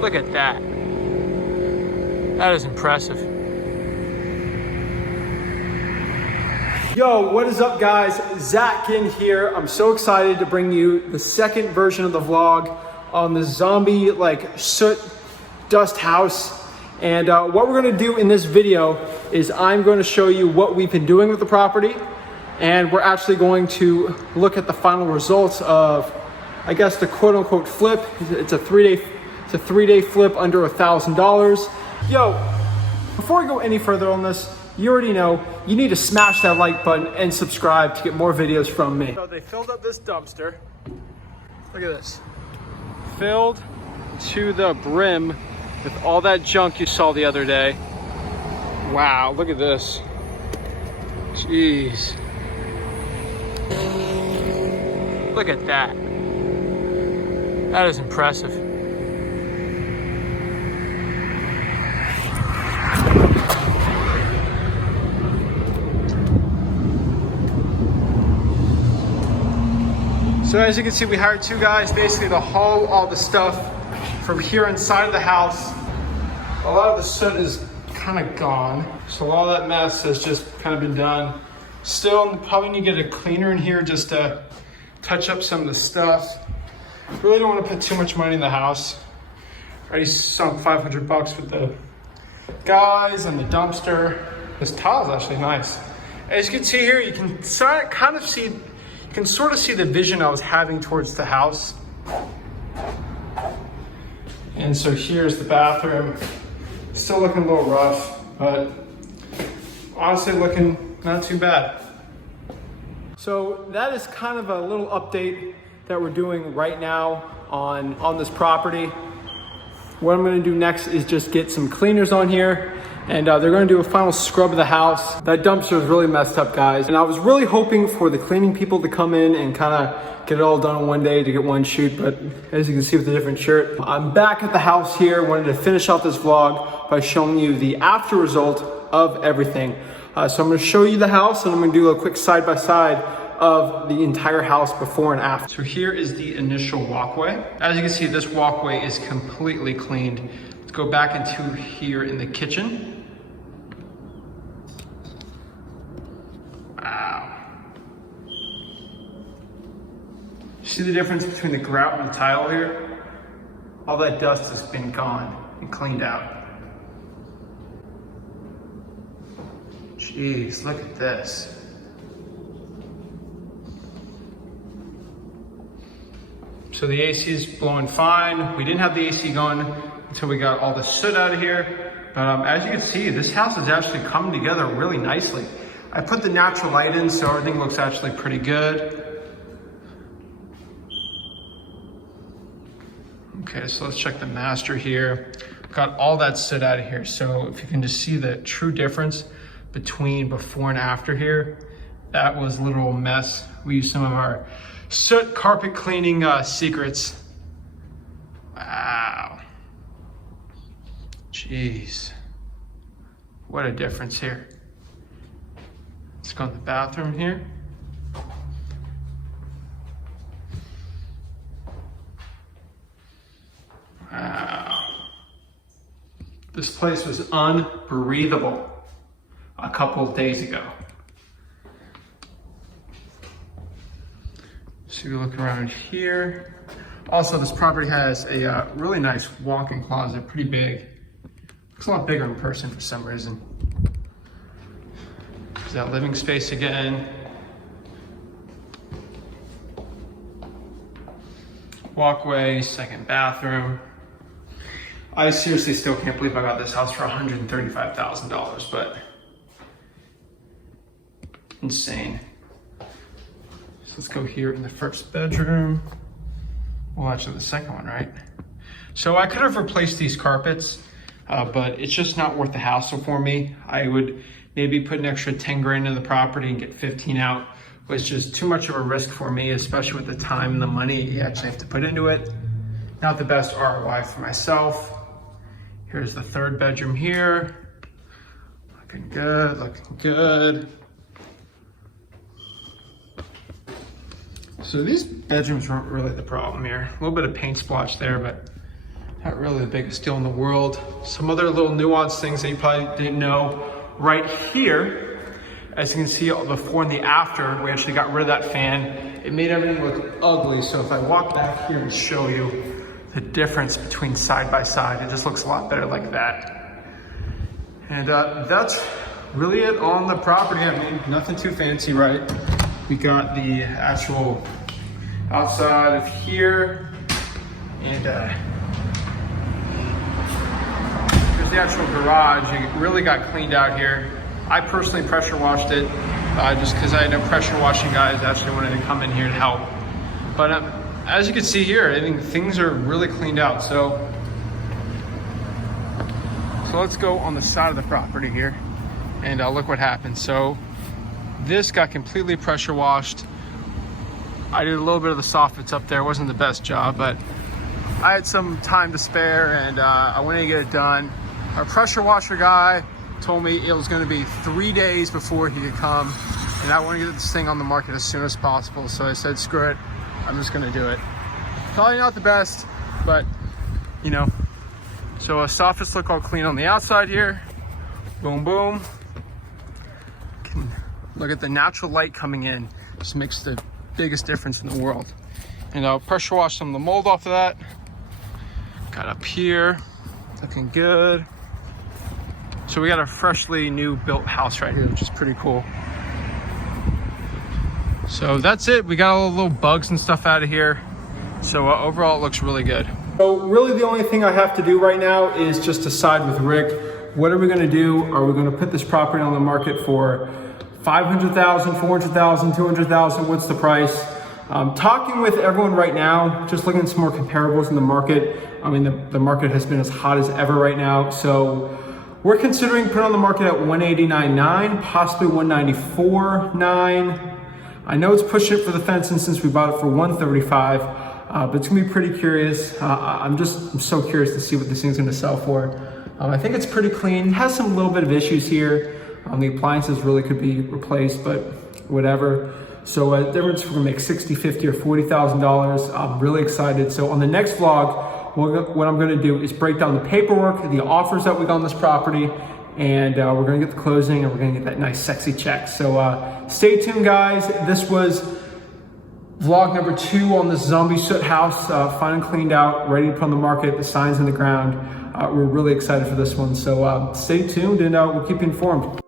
Look at that. That is impressive. Yo, what is up guys? Zach Ginn here. I'm so excited to bring you the second version of the vlog on the zombie soot dust house. And what we're gonna do in this video is I'm going to show you what we've been doing with the property. And we're actually going to look at the final results of, I guess, the quote unquote flip. It's a three-day flip under $1,000. Yo, before we go any further on this, you already know you need to smash that like button and subscribe to get more videos from me. So they filled up this dumpster. Look at this. Filled to the brim with all that junk you saw the other day. Wow, look at this. Jeez. Look at that. That is impressive. So as you can see, we hired two guys basically to haul all the stuff from here inside of the house. A lot of the soot is kind of gone. So all that mess has just kind of been done. Still probably need to get a cleaner in here just to touch up some of the stuff. Really don't want to put too much money in the house. Already sunk 500 bucks with the guys and the dumpster. This tile is actually nice. As you can see here, you can kind of see, you can sort of see the vision I was having towards the house. And so here's the bathroom. Still looking a little rough, but honestly looking not too bad. So that is kind of a little update that we're doing right now on this property. What I'm gonna do next is just get some cleaners on here, and they're gonna do a final scrub of the house. That dumpster is really messed up, guys. And I was really hoping for the cleaning people to come in and kind of get it all done in one day to get one shoot, but as you can see with the different shirt, I'm back at the house here. Wanted to finish out this vlog by showing you the after result of everything. So I'm gonna show you the house, and I'm gonna do a quick side-by-side of the entire house before and after. So here is the initial walkway. As you can see, this walkway is completely cleaned. Let's go back into here in the kitchen. Wow. See the difference between the grout and the tile here? All that dust has been gone and cleaned out. Jeez, look at this. So the AC is blowing fine. We didn't have the AC going until we got all the soot out of here. But as you can see, this house is actually coming together really nicely. I put the natural light in, so everything looks actually pretty good. Okay, so let's check the master here. Got all that soot out of here. So if you can just see the true difference between before and after here, that was a literal mess. We used some of our soot carpet cleaning secrets. Wow. Jeez. What a difference here. Let's go in the bathroom here. Wow. This place was unbreathable a couple of days ago. So you look around here. Also, this property has a really nice walk-in closet, pretty big. Looks a lot bigger in person for some reason. There's that living space again. Walkway, second bathroom. I seriously still can't believe I got this house for $135,000, but insane. So let's go here in the first bedroom. Well, actually the second one, right? So I could have replaced these carpets, but it's just not worth the hassle for me. I would maybe put an extra 10 grand in the property and get 15 out, was just too much of a risk for me, especially with the time and the money you actually have to put into it. Not the best ROI for myself. Here's the third bedroom here. Looking good, looking good. So these bedrooms weren't really the problem here. A little bit of paint splotch there, but Not really the biggest deal in the world. Some other little nuanced things that you probably didn't know. Right here, as you can see, the before and the after, we actually got rid of that fan. It made everything look ugly. So if I walk back here and show you the difference between side by side, it just looks a lot better like that. And that's really it on the property. I mean, nothing too fancy, right? We got the actual outside of here, and here's the actual garage. It really got cleaned out here. I personally pressure washed it just because I know pressure washing guys actually wanted to come in here to help. But as you can see here, I think things are really cleaned out. So let's go on the side of the property here and look what happened. So this got completely pressure washed. I did a little bit of the soffits up there. It wasn't the best job, but I had some time to spare and I went in to get it done. Our pressure washer guy told me it was going to be 3 days before he could come, and I want to get this thing on the market as soon as possible. So I said, screw it, I'm just going to do it. Probably not the best, but you know. So soffits look all clean on the outside here. Boom, boom. Can look at the natural light coming in. Just makes the biggest difference in the world. And I'll pressure wash some of the mold off of that. Got up here, looking good. So we got a freshly new built house right here, which is pretty cool. So that's it. We got all the little bugs and stuff out of here. So overall, it looks really good. So really the only thing I have to do right now is just decide with Rick, what are we gonna do? Are we gonna put this property on the market for 500,000, 400,000, 200,000? What's the price? Talking with everyone right now, just looking at some more comparables in the market. I mean, the market has been as hot as ever right now. So we're considering putting on the market at 189.9, possibly 194.9. I know it's pushing it for the fencing since we bought it for 135, but it's gonna be pretty curious. I'm so curious to see what this thing's gonna sell for. I think it's pretty clean. It has some little bit of issues here. The appliances really could be replaced, but whatever. So the difference, we're gonna make $60,000, $50,000, or $40,000. I'm really excited. So on the next vlog, what I'm gonna do is break down the paperwork, the offers that we got on this property, and we're gonna get the closing and we're gonna get that nice sexy check. So stay tuned, guys. This was vlog number 2 on this zombie soot house, fine and cleaned out, ready to put on the market, the signs in the ground. We're really excited for this one. So stay tuned and we'll keep you informed.